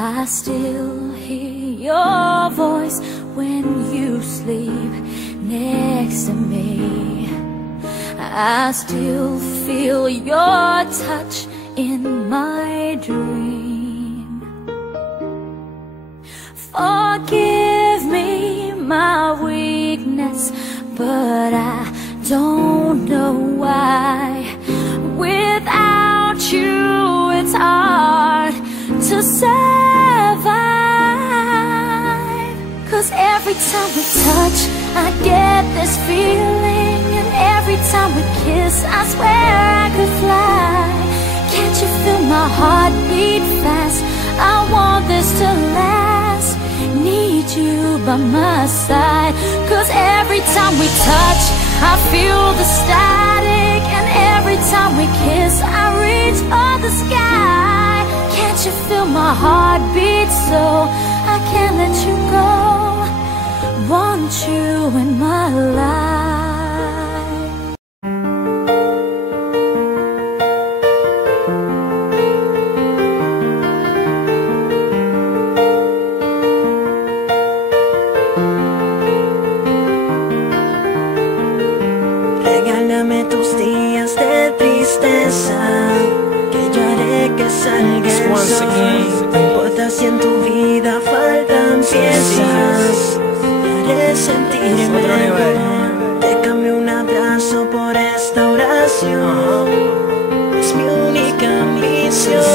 I still hear your voice when you sleep next to me. I still feel your touch in my dream. Forgive me my weakness, but I don't know why. Without you it's hard to survive. 'Cause every time we touch, I get this feeling, and every time we kiss, I swear I could fly. Can't you feel my heart beat fast? I want this to last. Need you by my side. 'Cause every time we touch, I feel the static, and every time we kiss, I reach for the sky. Can't you feel my heart beat so I can't let you go? Want you in my life. Regálame tus días de tristeza, que yo haré que salga el sol. No importa si en tu vida faltan piezas, te haré sentirme bien. Te cambio un abrazo por esta oración. Es mi única ambición.